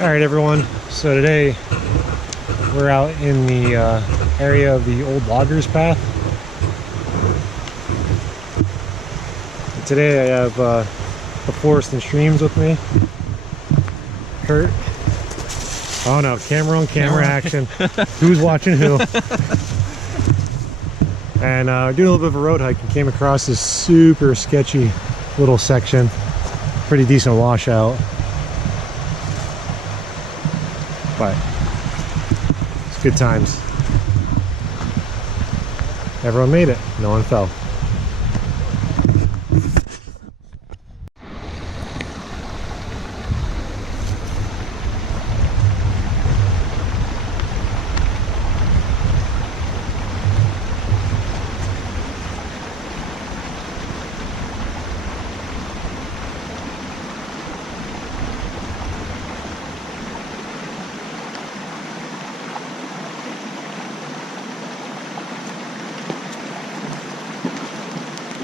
Alright everyone, so today we're out in the area of the old loggers path. And today I have the Forest and Streams with me. Kurt. Oh no, camera on camera action. Who's watching who? And we're doing a little bit of a road hike and came across this super sketchy little section. Pretty decent washout. But it's good times. Everyone made it. No one fell.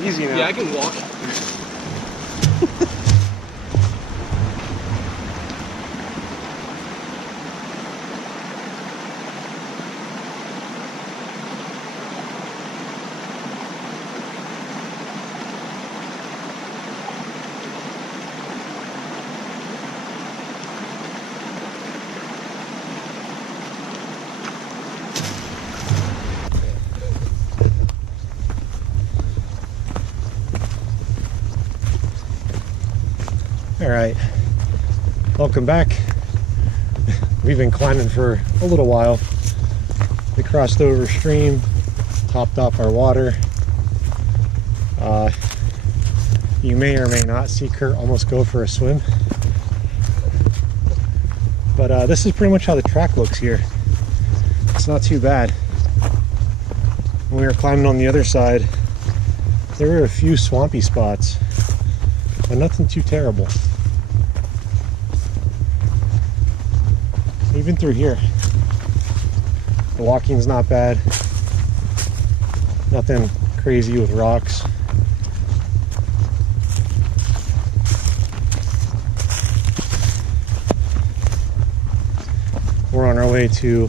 Easy now. Yeah, I can walk. Alright, welcome back. We've been climbing for a little while. We crossed over stream, topped off our water. You may or may not see Kurt almost go for a swim. But this is pretty much how the track looks here. It's not too bad. When we were climbing on the other side, there were a few swampy spots, but nothing too terrible. Even through here, the walking's not bad. Nothing crazy with rocks. We're on our way to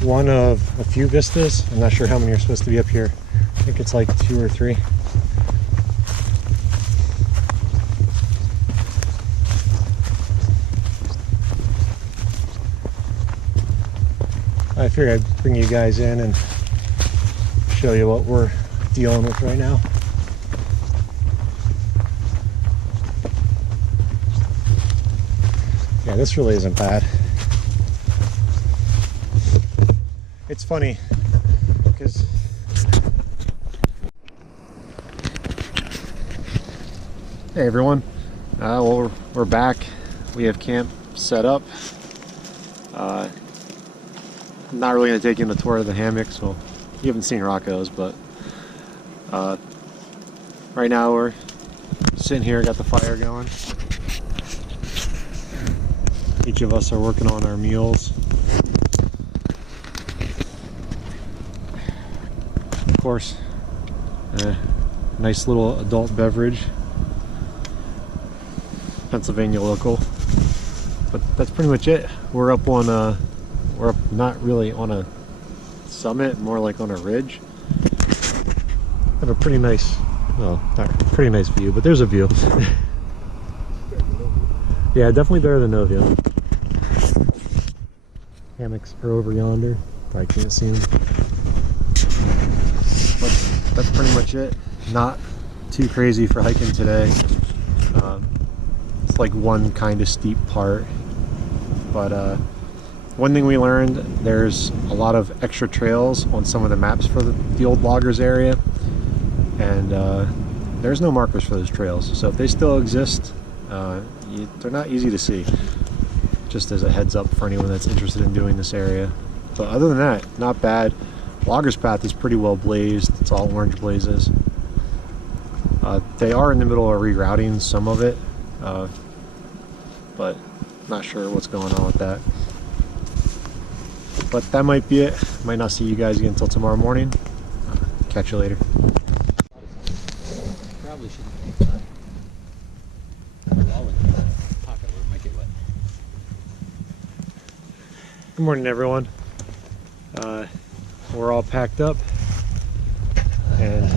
one of a few vistas. I'm not sure how many are supposed to be up here. I think it's like 2 or 3. I figured I'd bring you guys in and show you what we're dealing with right now. Yeah, this really isn't bad. It's funny because hey everyone, well we're back. We have camp set up. I'm not really going to take you on a tour of the hammocks. Well, you haven't seen Rocco's, but right now we're sitting here, got the fire going. Each of us are working on our meals. Of course, nice little adult beverage. Pennsylvania local. But that's pretty much it. We're up on we're up not really on a summit, more like on a ridge. Have a pretty nice, well, not pretty nice view, but there's a view. Yeah, definitely better than no view. Hammocks are over yonder. Probably can't see them. But that's pretty much it. Not too crazy for hiking today. It's like one kind of steep part, but one thing we learned, there's a lot of extra trails on some of the maps for the old loggers area, and there's no markers for those trails, so if they still exist, they're not easy to see. Just as a heads up for anyone that's interested in doing this area. But other than that, not bad. Loggers path is pretty well blazed. It's all orange blazes. They are in the middle of rerouting some of it, but not sure what's going on with that. But that might be it. Might not see you guys again until tomorrow morning. Catch you later. Probably shouldn't take that. All in the pocket where it might get wet. Good morning, everyone. We're all packed up and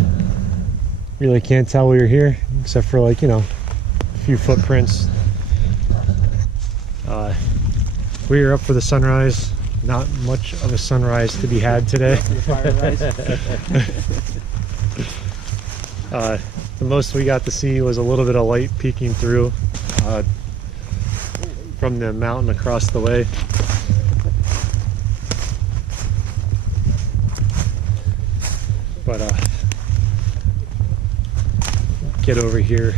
really can't tell we were here except for, like, you know, a few footprints. We were up for the sunrise. Not much of a sunrise to be had today. The most we got to see was a little bit of light peeking through from the mountain across the way. But get over here.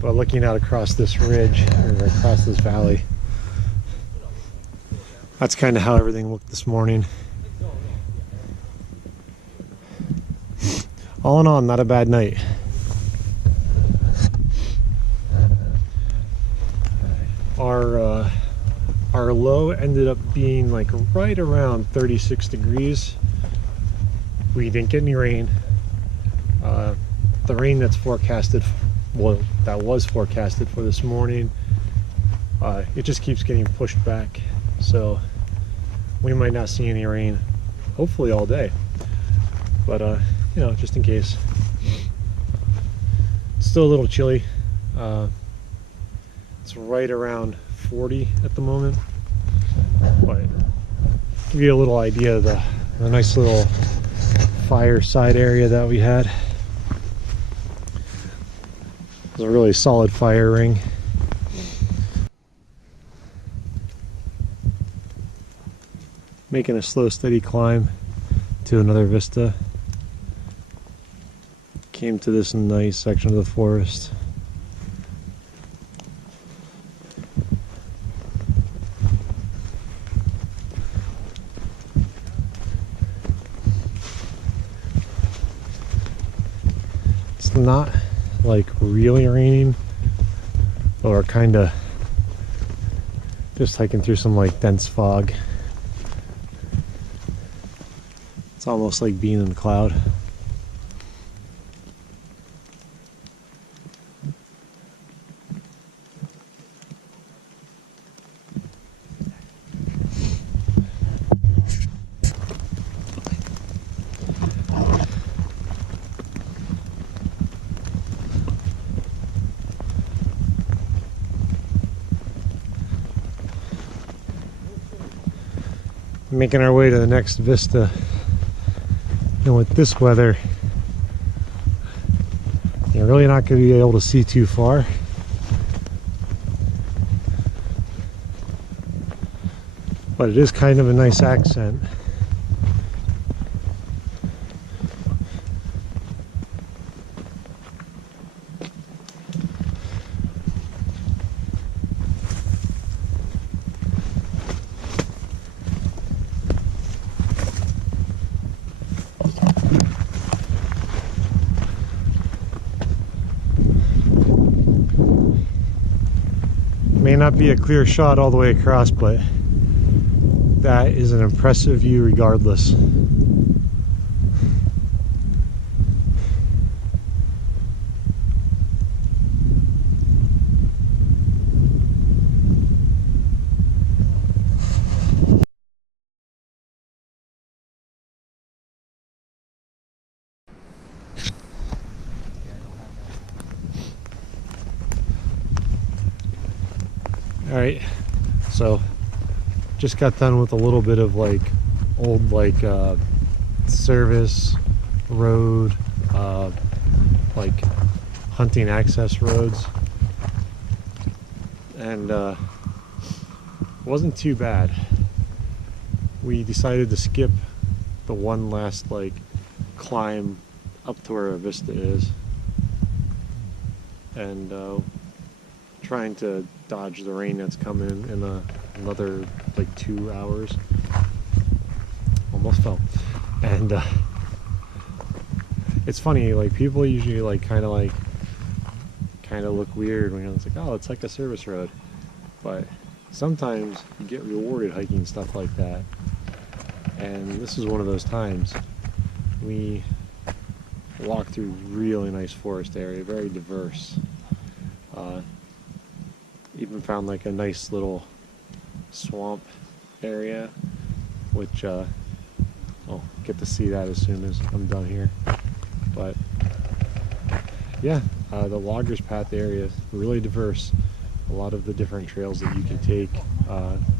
But looking out across this ridge, or across this valley, that's kind of how everything looked this morning. All in all, not a bad night. Our low ended up being like right around 36 degrees. We didn't get any rain. The rain that's forecasted, well, that was forecasted for this morning, it just keeps getting pushed back. So we might not see any rain, hopefully all day. But you know, just in case. It's still a little chilly. It's right around 40 at the moment, but give you a little idea of the nice little fireside area that we had. It was a really solid fire ring. Making a slow, steady climb to another vista. Came to this nice section of the forest. It's not like really raining, but we're kind of just hiking through some like dense fog. It's almost like being in a cloud. Making our way to the next vista, and with this weather you're really not going to be able to see too far, but it is kind of a nice accent. May not be a clear shot all the way across, but that is an impressive view regardless. Alright, so just got done with a little bit of like old service road, like hunting access roads, and wasn't too bad. We decided to skip the one last like climb up to where our vista is, and trying to dodge the rain that's coming in another like 2 hours. Almost fell. And it's funny, like people usually like kind of look weird when it's like, oh, it's like a service road, but sometimes you get rewarded hiking stuff like that, and this is one of those times. We walk through really nice forest area, very diverse. Even found like a nice little swamp area, which I'll get to see that as soon as I'm done here. But yeah, the Loggers Path area is really diverse. A lot of the different trails that you can take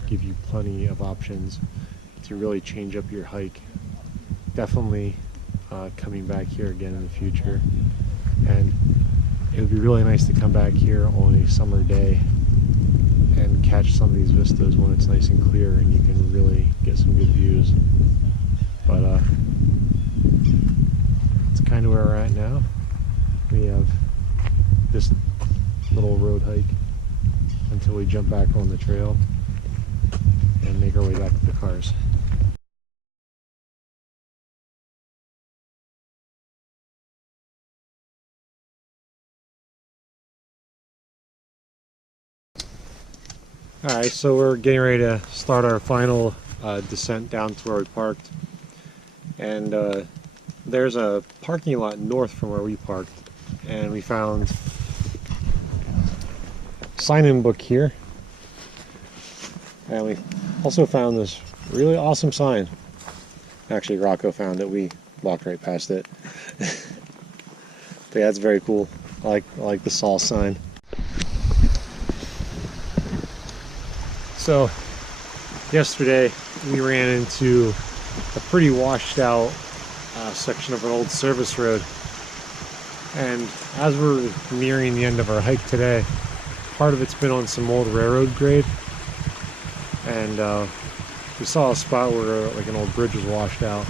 give you plenty of options to really change up your hike. Definitely coming back here again in the future, and it would be really nice to come back here on a summer day and catch some of these vistas when it's nice and clear and you can really get some good views. But it's kind of where we're at now. We have this little road hike until we jump back on the trail and make our way back to the cars. Alright, so we're getting ready to start our final descent down to where we parked. And there's a parking lot north from where we parked. And we found a sign-in book here. And we also found this really awesome sign. Actually, Rocco found it. We walked right past it. But yeah, it's very cool. I like the Saul sign. So yesterday we ran into a pretty washed out section of an old service road, and as we're nearing the end of our hike today, part of it's been on some old railroad grade, and we saw a spot where like an old bridge was washed out.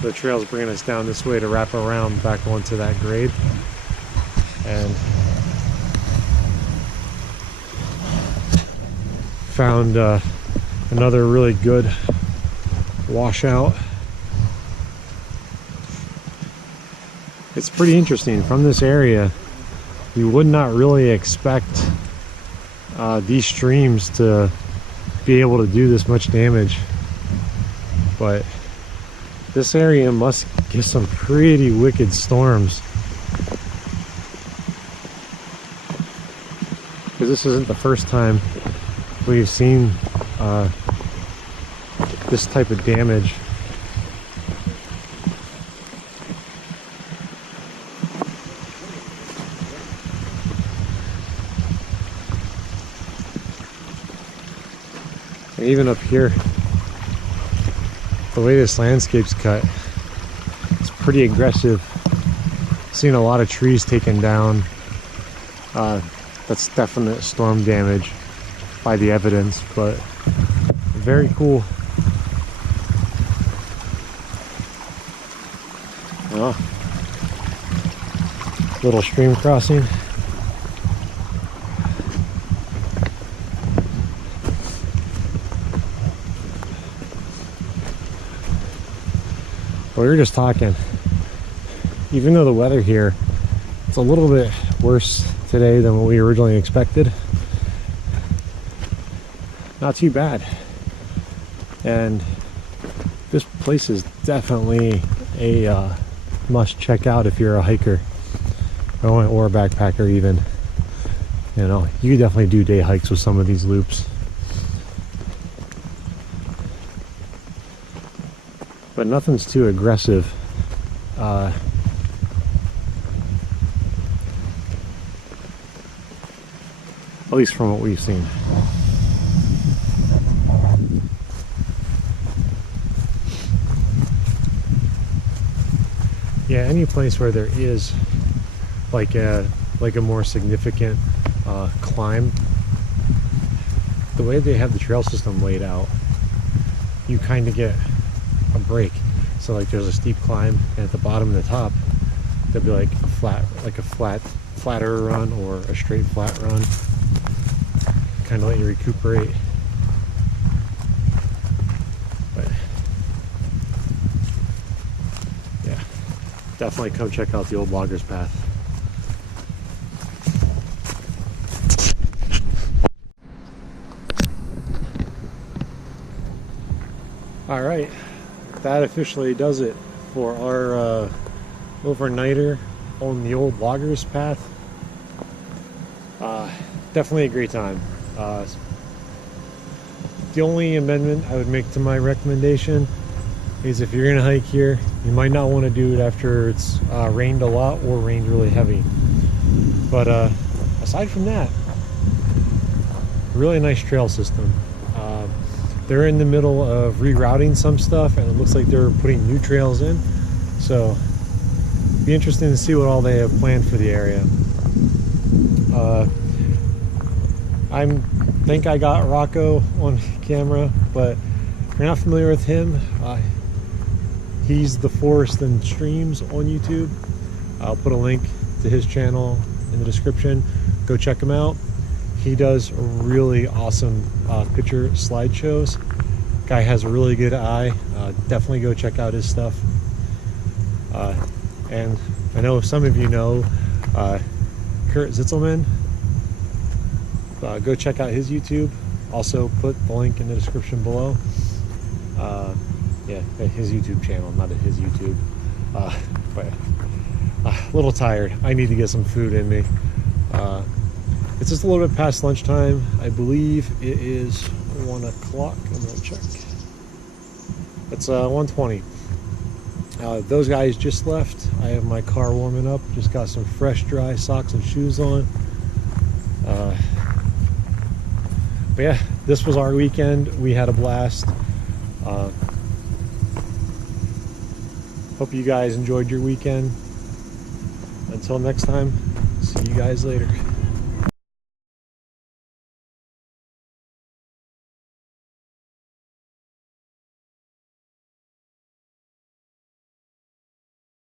The trail's bringing us down this way to wrap around back onto that grade, and found another really good washout. It's pretty interesting. From this area, you would not really expect these streams to be able to do this much damage, but this area must get some pretty wicked storms, because this isn't the first time we've seen this type of damage. And even up here, the way this landscape's cut, it's pretty aggressive. Seen a lot of trees taken down. That's definite storm damage by the evidence, but very cool. Oh, little stream crossing. We were just talking, even though the weather here, it's a little bit worse today than what we originally expected, not too bad. And this place is definitely a must check out if you're a hiker or a backpacker even. You know, you can definitely do day hikes with some of these loops. But nothing's too aggressive. At least from what we've seen. Yeah, any place where there is like a more significant climb, the way they have the trail system laid out, you kind of get a break. So like there's a steep climb, and at the bottom and the top there'll be like a flatter run or a straight flat run, kind of let you recuperate. But yeah, definitely come check out the old Loggers Path. All right, that officially does it for our overnighter on the old loggers path. Definitely a great time. The only amendment I would make to my recommendation is if you're gonna hike here, you might not want to do it after it's rained a lot or rained really heavy. But aside from that, really nice trail system. They're in the middle of rerouting some stuff, and it looks like they're putting new trails in. So be interesting to see what all they have planned for the area. I think I got Rocco on camera, but if you're not familiar with him, he's the Forest and Streams on YouTube. I'll put a link to his channel in the description. Go check him out. He does really awesome picture slideshows. Guy has a really good eye. Definitely go check out his stuff. And I know some of you know Kurt Zitzelman. Go check out his YouTube. Also put the link in the description below. Yeah, his YouTube channel, not at his YouTube. But a little tired. I need to get some food in me. It's just a little bit past lunchtime. I believe it is 1 o'clock. I'm gonna check. It's 1:20. Those guys just left. I have my car warming up. Just got some fresh, dry socks and shoes on. But yeah, this was our weekend. We had a blast. Hope you guys enjoyed your weekend. Until next time, see you guys later.